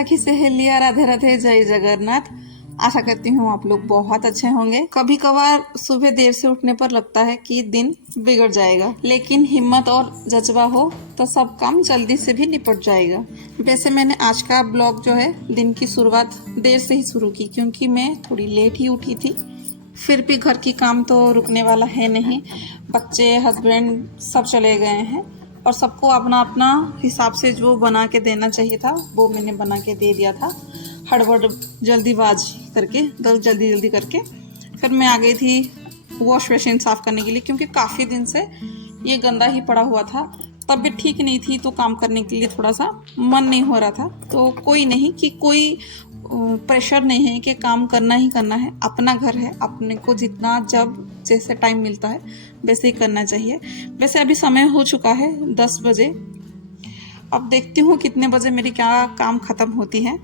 सखी सहेलियां, राधे राधे, जय जगन्नाथ। आशा करती हूँ आप लोग बहुत अच्छे होंगे। कभी कभार सुबह देर से उठने पर लगता है कि दिन बिगड़ जाएगा, लेकिन हिम्मत और जज्बा हो तो सब काम जल्दी से भी निपट जाएगा। वैसे मैंने आज का ब्लॉग जो है दिन की शुरुआत देर से ही शुरू की, क्योंकि मैं थोड़ी लेट ही उठी थी। फिर भी घर की काम तो रुकने वाला है नहीं। बच्चे, हस्बैंड सब चले गए हैं और सबको अपना अपना हिसाब से जो बना के देना चाहिए था वो मैंने बना के दे दिया था, हड़बड़ जल्दीबाजी करके, जल्दी जल्दी करके। फिर मैं आ गई थी वॉश मशीन साफ़ करने के लिए, क्योंकि काफ़ी दिन से ये गंदा ही पड़ा हुआ था। तबीयत ठीक नहीं थी तो काम करने के लिए थोड़ा सा मन नहीं हो रहा था। तो कोई नहीं कि कोई प्रेशर नहीं है कि काम करना ही करना है। अपना घर है, अपने को जितना जब जैसे टाइम मिलता है वैसे ही करना चाहिए। वैसे अभी समय हो चुका है 10 बजे। अब देखती हूँ कितने बजे मेरी क्या काम ख़त्म होती है।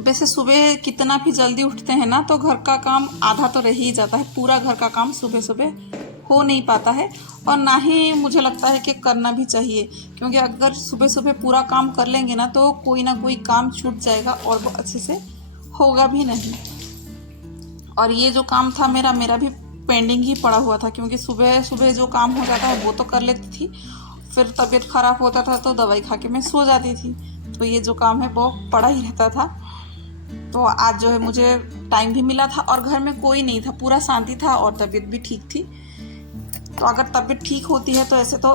वैसे सुबह कितना भी जल्दी उठते हैं ना तो घर का काम आधा तो रह ही जाता है। पूरा घर का काम सुबह सुबह हो नहीं पाता है, और ना ही मुझे लगता है कि करना भी चाहिए, क्योंकि अगर सुबह सुबह पूरा काम कर लेंगे ना तो कोई ना कोई काम छूट जाएगा और वो अच्छे से होगा भी नहीं। और ये जो काम था मेरा भी पेंडिंग ही पड़ा हुआ था, क्योंकि सुबह सुबह जो काम हो जाता है वो तो कर लेती थी, फिर तबीयत ख़राब होता था तो दवाई खा के मैं सो जाती थी। तो ये जो काम है वो पड़ा ही रहता था। तो आज जो है मुझे टाइम भी मिला था और घर में कोई नहीं था, पूरा शांति था और तबीयत भी ठीक थी। तो अगर तबीयत ठीक होती है तो ऐसे तो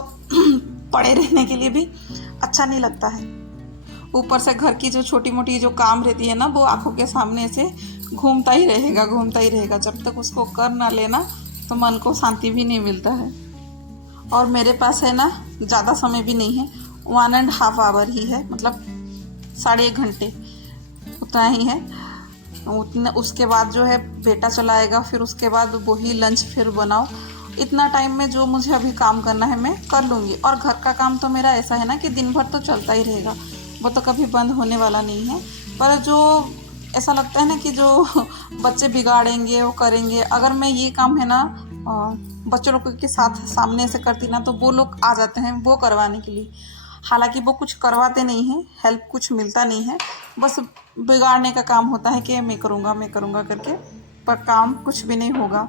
पड़े रहने के लिए भी अच्छा नहीं लगता है। ऊपर से घर की जो छोटी मोटी जो काम रहती है ना वो आंखों के सामने से घूमता ही रहेगा। जब तक उसको कर ना लेना तो मन को शांति भी नहीं मिलता है। और मेरे पास है ना ज़्यादा समय भी नहीं है, 1.5 आवर ही है, मतलब 1.5 घंटे उतना ही है। उतने उसके बाद जो है बेटा चलाएगा, फिर उसके बाद वही लंच फिर बनाओ। इतना टाइम में जो मुझे अभी काम करना है मैं कर लूँगी। और घर का काम तो मेरा ऐसा है ना कि दिन भर तो चलता ही रहेगा, वो तो कभी बंद होने वाला नहीं है। पर जो ऐसा लगता है ना कि जो बच्चे बिगाड़ेंगे वो करेंगे, अगर मैं ये काम है ना बच्चों लोगों के साथ सामने से करती ना तो वो लोग आ जाते हैं वो करवाने के लिए। हालांकि वो कुछ करवाते नहीं हैं, हेल्प कुछ मिलता नहीं है, बस बिगाड़ने का काम होता है कि मैं करूँगा करके, पर काम कुछ भी नहीं होगा।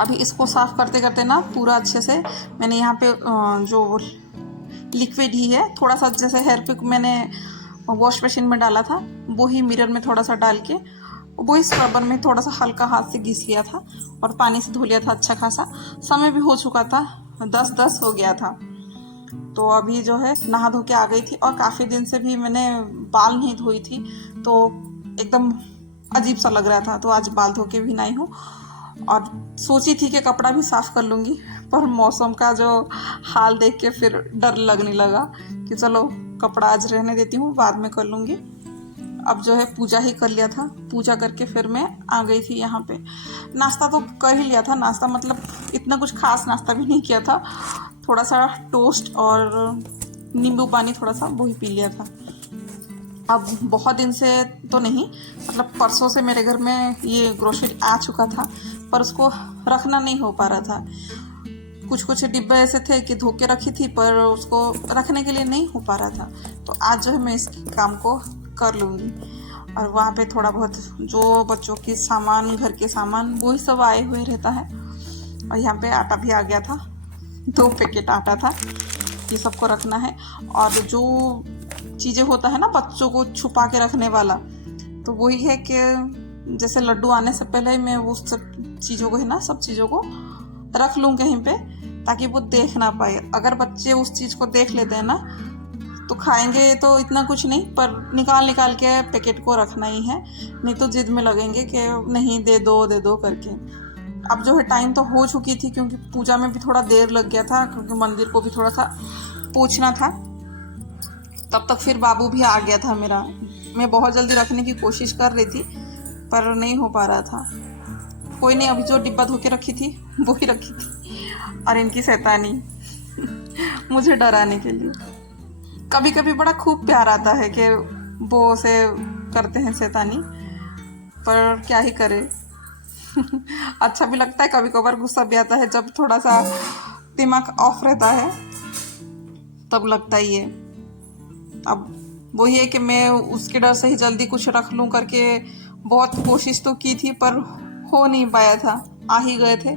अभी इसको साफ़ करते करते ना पूरा अच्छे से मैंने यहाँ पे जो लिक्विड ही है थोड़ा सा, जैसे हेयर पिक मैंने वॉश मशीन में डाला था वो ही मिरर में थोड़ा सा डाल के वही स्क्रबर में थोड़ा सा हल्का हाथ से घिस लिया था और पानी से धो लिया था अच्छा खासा। समय भी हो चुका था, 10:10 हो गया था। तो अभी जो है नहा धो के आ गई थी, और काफ़ी दिन से भी मैंने बाल नहीं धोई थी तो एकदम अजीब सा लग रहा था, तो आज बाल धो के भी नहीं हूँ। और सोची थी कि कपड़ा भी साफ़ कर लूँगी, पर मौसम का जो हाल देख के फिर डर लगने लगा कि चलो कपड़ा आज रहने देती हूँ, बाद में कर लूँगी। अब जो है पूजा ही कर लिया था, पूजा करके फिर मैं आ गई थी यहाँ पे। नाश्ता तो कर ही लिया था, नाश्ता मतलब इतना कुछ खास नाश्ता भी नहीं किया था, थोड़ा सा टोस्ट और नींबू पानी थोड़ा सा वही पी लिया था। अब बहुत दिन से तो नहीं, मतलब परसों से मेरे घर में ये ग्रोसरी आ चुका था, पर उसको रखना नहीं हो पा रहा था। कुछ डिब्बे ऐसे थे कि धो के रखी थी पर उसको रखने के लिए नहीं हो पा रहा था। तो आज जो है मैं इस काम को कर लूँगी। और वहाँ पे थोड़ा बहुत जो बच्चों के सामान, घर के सामान, वही सब आए हुए रहता है। और यहाँ पे आटा भी आ गया था, 2 पैकेट आटा था, ये सबको रखना है। और जो चीज़ें होता है ना बच्चों को छुपा के रखने वाला, तो वही है कि जैसे लड्डू आने से पहले ही मैं वो सब चीज़ों को है ना, सब चीज़ों को रख लूँ कहीं पे, ताकि वो देख ना पाए। अगर बच्चे उस चीज़ को देख लेते हैं ना तो खाएंगे तो इतना कुछ नहीं, पर निकाल के पैकेट को रखना ही है, नहीं तो जिद में लगेंगे कि नहीं दे दो करके। अब जो है टाइम तो हो चुकी थी, क्योंकि पूजा में भी थोड़ा देर लग गया था, क्योंकि मंदिर को भी थोड़ा सा पोंछना था। तब तक फिर बाबू भी आ गया था मेरा। मैं बहुत जल्दी रखने की कोशिश कर रही थी पर नहीं हो पा रहा था। कोई नहीं, अभी जो डिब्बा धो के रखी थी वो ही रखी थी। और इनकी शैतानी मुझे डराने के लिए। कभी कभी बड़ा खूब प्यार आता है कि वो से करते हैं शैतानी, पर क्या ही करे। अच्छा भी लगता है, कभी कभार गुस्सा भी आता है, जब थोड़ा सा दिमाग ऑफ रहता है तब लगता ही है। अब वही है कि मैं उसके डर से ही जल्दी कुछ रख लूँ करके बहुत कोशिश तो की थी, पर हो नहीं पाया था, आ ही गए थे।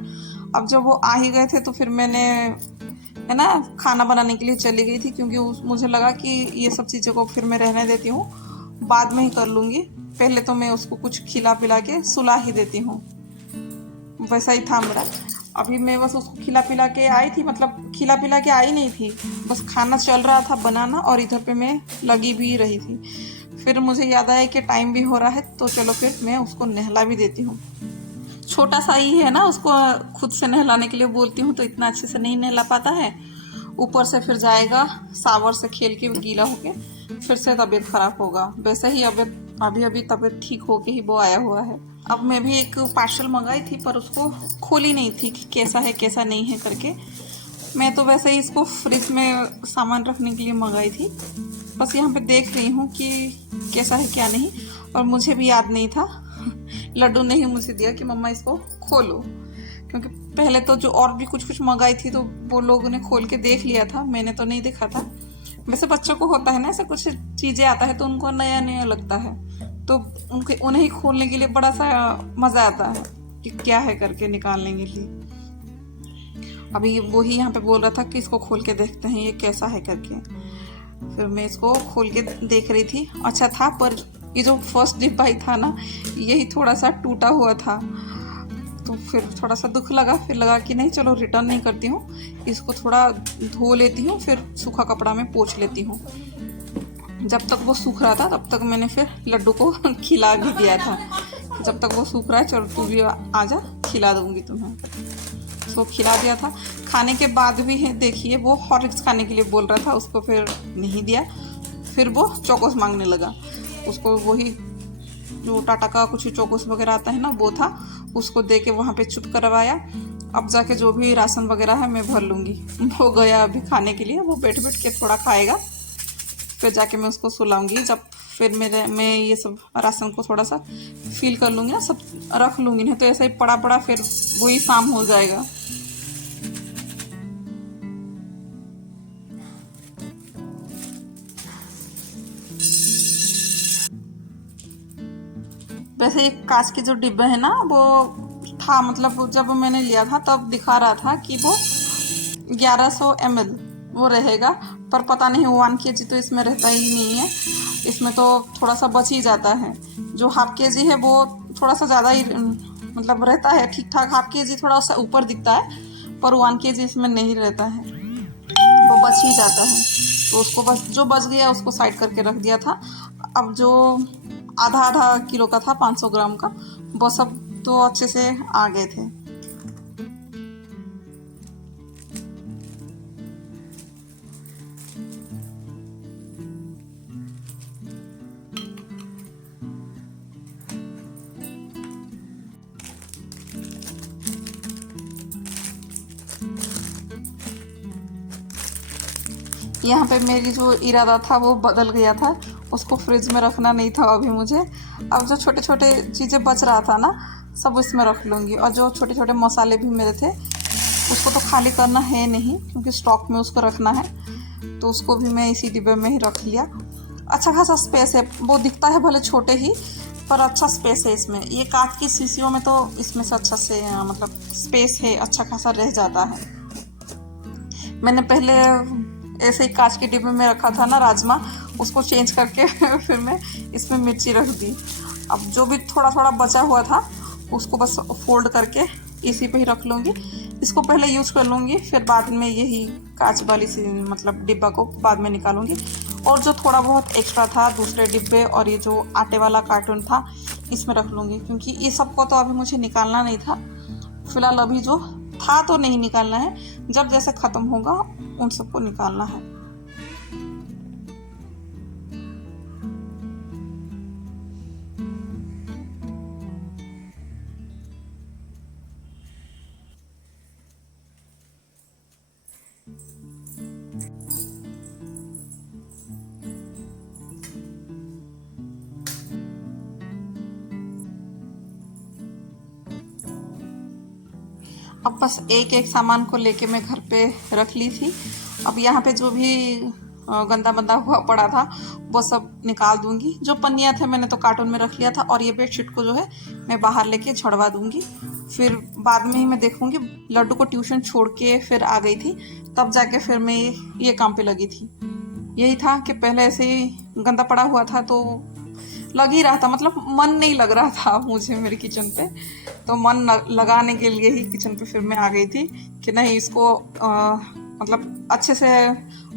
अब जब वो आ ही गए थे तो फिर मैंने है ना खाना बनाने के लिए चली गई थी, क्योंकि मुझे लगा कि ये सब चीज़ों को फिर मैं रहने देती हूँ, बाद में ही कर लूँगी, पहले तो मैं उसको कुछ खिला पिला के सुला ही देती हूँ। वैसा ही था मेरा। अभी मैं बस उसको खिला पिला के आई थी, मतलब खिला पिला के आई नहीं थी, बस खाना चल रहा था बनाना और इधर पे मैं लगी भी रही थी। फिर मुझे याद आया कि टाइम भी हो रहा है, तो चलो फिर मैं उसको नहला भी देती हूँ। छोटा सा ही है ना, उसको खुद से नहलाने के लिए बोलती हूँ तो इतना अच्छे से नहीं नहला पाता है, ऊपर से फिर जाएगा सावर से खेल के गीला होके, फिर से तबीयत खराब होगा। वैसे ही अभी अभी तबीयत ठीक होके ही वो आया हुआ है। अब मैं भी एक पार्सल मंगाई थी, पर उसको खोली नहीं थी कि कैसा है कैसा नहीं है करके। मैं तो वैसे ही इसको फ्रिज में सामान रखने के लिए मंगाई थी, बस यहाँ पे देख रही हूँ कि कैसा है क्या नहीं। और मुझे भी याद नहीं था, लड्डू ने ही मुझे दिया कि मम्मा इसको खोलो, क्योंकि पहले तो जो और भी कुछ कुछ मंगाई थी तो वो लोगों ने खोल के देख लिया था, मैंने तो नहीं देखा था। वैसे बच्चों को होता है ना, ऐसे कुछ चीज़ें आता है तो उनको नया नया लगता है, तो उन्हें ही खोलने के लिए बड़ा सा मज़ा आता है कि क्या है करके निकालने के लिए। अभी वही यहाँ पे बोल रहा था कि इसको खोल के देखते हैं ये कैसा है करके। फिर मैं इसको खोल के देख रही थी, अच्छा था, पर ये जो फर्स्ट डिब्बा ही था ना, यही थोड़ा सा टूटा हुआ था, तो फिर थोड़ा सा दुख लगा। फिर लगा कि नहीं चलो रिटर्न नहीं करती हूँ, इसको थोड़ा धो लेती हूँ, फिर सूखा कपड़ा में पोंछ लेती हूँ। जब तक वो सूख रहा था तब तक मैंने फिर लड्डू को खिला भी दिया था, जब तक वो सूख रहा है चलो तू भी आ जा, खिला दूँगी तुम्हें। उसको खिला दिया था। खाने के बाद भी है देखिए वो हॉर्लिक्स खाने के लिए बोल रहा था, उसको फिर नहीं दिया, फिर वो चोकोस मांगने लगा। उसको वही जो टाटा का कुछ चोकोस वगैरह आता है ना वो था, उसको दे के वहाँ पे चुप करवाया। अब जाके जो भी राशन वगैरह है मैं भर लूँगी। वो गया अभी खाने के लिए, वो बैठ बैठ के थोड़ा खाएगा, फिर जाके मैं उसको सुलाऊंगी। जब फिर मैं ये सब राशन को थोड़ा सा फील कर लूँगी ना, सब रख लूँगी, नहीं तो ऐसा ही पड़ा पड़ा फिर वही शाम हो जाएगा। वैसे एक कांच के जो डिब्बे है ना वो था, मतलब जब मैंने लिया था तब दिखा रहा था कि वो 1100 ml वो रहेगा, पर पता नहीं 1 kg तो इसमें रहता ही नहीं है, इसमें तो थोड़ा सा बच ही जाता है। जो हाफ kg है वो थोड़ा सा ज़्यादा ही मतलब रहता है ठीक ठाक, हाफ kg थोड़ा सा ऊपर दिखता है, पर 1 kg इसमें नहीं रहता है, वो बच ही जाता है। तो उसको बस जो बच गया उसको साइड करके रख दिया था। अब जो आधा आधा किलो का था 500 ग्राम का, वो सब तो अच्छे से आ गए थे। यहाँ पे मेरी जो इरादा था वो बदल गया था, उसको फ्रिज में रखना नहीं था अभी मुझे। अब जो छोटे छोटे चीज़ें बच रहा था ना सब इसमें रख लूँगी, और जो छोटे छोटे मसाले भी मेरे थे उसको तो खाली करना है नहीं, क्योंकि स्टॉक में उसको रखना है, तो उसको भी मैं इसी डिब्बे में ही रख लिया। अच्छा खासा स्पेस है, वो दिखता है भले छोटे ही, पर अच्छा स्पेस है इसमें। ये कांच की शीशियों में तो इसमें से अच्छा से मतलब स्पेस है, अच्छा खासा रह जाता है। मैंने पहले ऐसे ही कांच के डिब्बे में रखा था ना राजमा, उसको चेंज करके फिर मैं इसमें मिर्ची रख दी। अब जो भी थोड़ा थोड़ा बचा हुआ था उसको बस फोल्ड करके इसी पे ही रख लूँगी, इसको पहले यूज़ कर लूँगी, फिर बाद में यही कांच वाली सी मतलब डिब्बा को बाद में निकालूंगी। और जो थोड़ा बहुत एक्स्ट्रा था दूसरे डिब्बे और ये जो आटे वाला कार्टून था इसमें रख लूँगी, क्योंकि ये सबको तो अभी मुझे निकालना नहीं था। फिलहाल अभी जो था तो नहीं निकालना है, जब जैसे ख़त्म होगा उन सबको निकालना है। अब बस एक एक सामान को लेके मैं घर पे रख ली थी। अब यहाँ पे जो भी गंदा बंदा हुआ पड़ा था वो सब निकाल दूंगी। जो पन्नियाँ थे मैंने तो कार्टून में रख लिया था, और ये बेडशीट को जो है मैं बाहर लेके झड़वा दूंगी। फिर बाद में ही मैं देखूंगी। लड्डू को ट्यूशन छोड़ के फिर आ गई थी, तब जाके फिर मैं ये काम पे लगी थी। यही था कि पहले ऐसे ही गंदा पड़ा हुआ था तो लग ही रहा था, मतलब मन नहीं लग रहा था मुझे मेरे किचन पे, तो मन लगाने के लिए ही किचन पे फिर मैं आ गई थी कि नहीं इसको मतलब अच्छे से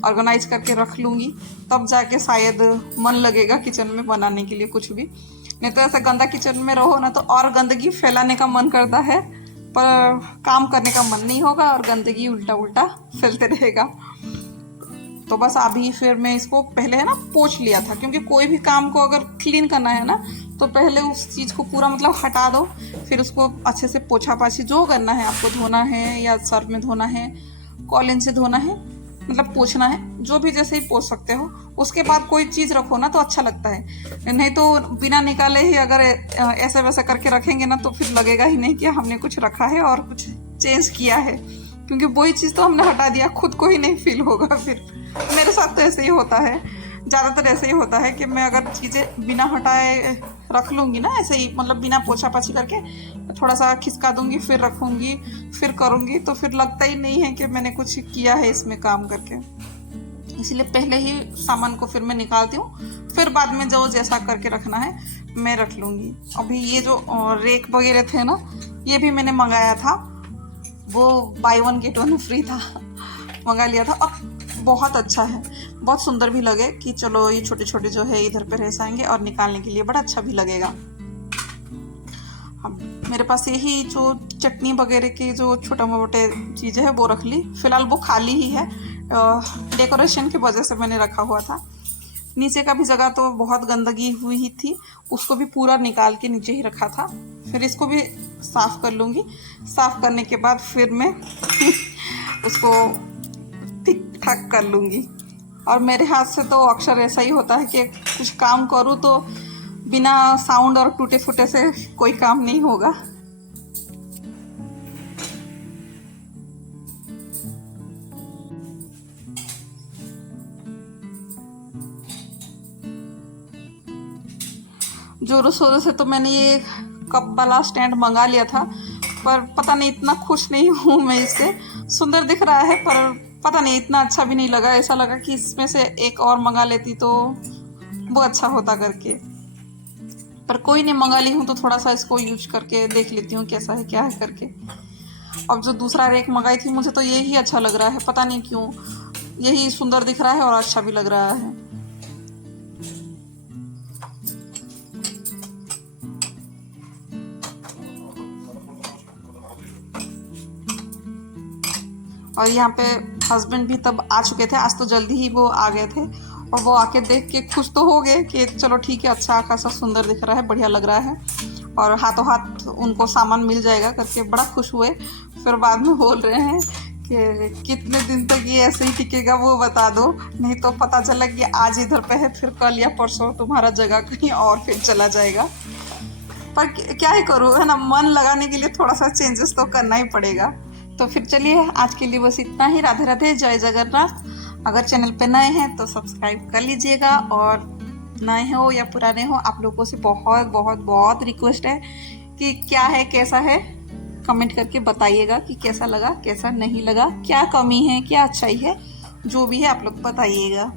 ऑर्गेनाइज करके रख लूँगी, तब जाके शायद मन लगेगा किचन में बनाने के लिए कुछ भी। नहीं तो ऐसा गंदा किचन में रहो ना तो और गंदगी फैलाने का मन करता है, पर काम करने का मन नहीं होगा और गंदगी उल्टा उल्टा फैलते रहेगा। तो बस अभी फिर मैं इसको पहले है ना पोंछ लिया था, क्योंकि कोई भी काम को अगर क्लीन करना है ना तो पहले उस चीज़ को पूरा मतलब हटा दो, फिर उसको अच्छे से पोछा पाछी जो करना है आपको, धोना है या सर्फ में धोना है, कॉलिन से धोना है, मतलब पोछना है, जो भी जैसे ही पोछ सकते हो। उसके बाद कोई चीज़ रखो ना तो अच्छा लगता है, नहीं तो बिना निकाले ही अगर ऐसे वैसे करके रखेंगे ना तो फिर लगेगा ही नहीं कि हमने कुछ रखा है और कुछ चेंज किया है, क्योंकि वही चीज़ तो हमने हटा दिया, खुद को ही नहीं फील होगा। फिर मेरे साथ तो ऐसे ही होता है, ज़्यादातर ऐसे ही होता है कि मैं अगर चीज़ें बिना हटाए रख लूँगी ना, ऐसे ही मतलब बिना पोछा पाछी करके थोड़ा सा खिसका दूँगी, फिर रखूँगी, फिर करूँगी, तो फिर लगता ही नहीं है कि मैंने कुछ किया है इसमें काम करके। इसलिए पहले ही सामान को फिर मैं निकालती हूँ, फिर बाद में जो जैसा करके रखना है मैं रख लूँगी। अभी ये जो रेक वगैरह थे ना, ये भी मैंने मंगाया था, वो by one get one free था, मंगा लिया था, और बहुत अच्छा है, बहुत सुंदर भी लगे कि चलो ये छोटे छोटे जो है इधर पे रह जाएंगे और निकालने के लिए बड़ा अच्छा भी लगेगा। अब मेरे पास यही जो चटनी वगैरह की जो छोटा मोटे चीज़ें है वो रख ली, फिलहाल वो खाली ही है, डेकोरेशन की वजह से मैंने रखा हुआ था। नीचे का भी जगह तो बहुत गंदगी हुई ही थी, उसको भी पूरा निकाल के नीचे ही रखा था। फिर इसको भी साफ़ कर लूँगी, साफ़ करने के बाद फिर मैं उसको ठीक ठाक कर लूँगी। और मेरे हाथ से तो अक्सर ऐसा ही होता है कि कुछ काम करूँ तो बिना साउंड और टूटे फूटे से कोई काम नहीं होगा। जोरों शोरों से तो मैंने ये कप वाला स्टैंड मंगा लिया था, पर पता नहीं इतना खुश नहीं हूँ मैं इससे। सुंदर दिख रहा है पर पता नहीं इतना अच्छा भी नहीं लगा, ऐसा लगा कि इसमें से एक और मंगा लेती तो वो अच्छा होता करके। पर कोई नहीं, मंगा ली हूँ तो थोड़ा सा इसको यूज करके देख लेती हूँ कैसा है क्या है करके। अब जो दूसरा रेक मंगाई थी मुझे तो यही अच्छा लग रहा है, पता नहीं क्यों, यही सुंदर दिख रहा है और अच्छा भी लग रहा है। और यहाँ पे हस्बैंड भी तब आ चुके थे, आज तो जल्दी ही वो आ गए थे, और वो आके देख के खुश तो हो गए कि चलो ठीक है, अच्छा खासा सुंदर दिख रहा है, बढ़िया लग रहा है, और हाथों हाथ उनको सामान मिल जाएगा करके बड़ा खुश हुए। फिर बाद में बोल रहे हैं कि कितने दिन तक ये ऐसे ही टिकेगा वो बता दो, नहीं तो पता चला कि आज इधर पे है फिर कल या परसों तुम्हारा जगह कहीं और फिर चला जाएगा। पर क्या ही करूँ, है ना, मन लगाने के लिए थोड़ा सा चेंजेस तो करना ही पड़ेगा। तो फिर चलिए आज के लिए बस इतना ही। राधे राधे, जय जगन्नाथ। अगर चैनल पे नए हैं तो सब्सक्राइब कर लीजिएगा, और नए हो या पुराने हो आप लोगों से बहुत बहुत बहुत रिक्वेस्ट है कि क्या है कैसा है कमेंट करके बताइएगा कि कैसा लगा कैसा नहीं लगा, क्या कमी है क्या अच्छाई है, जो भी है आप लोग बताइएगा।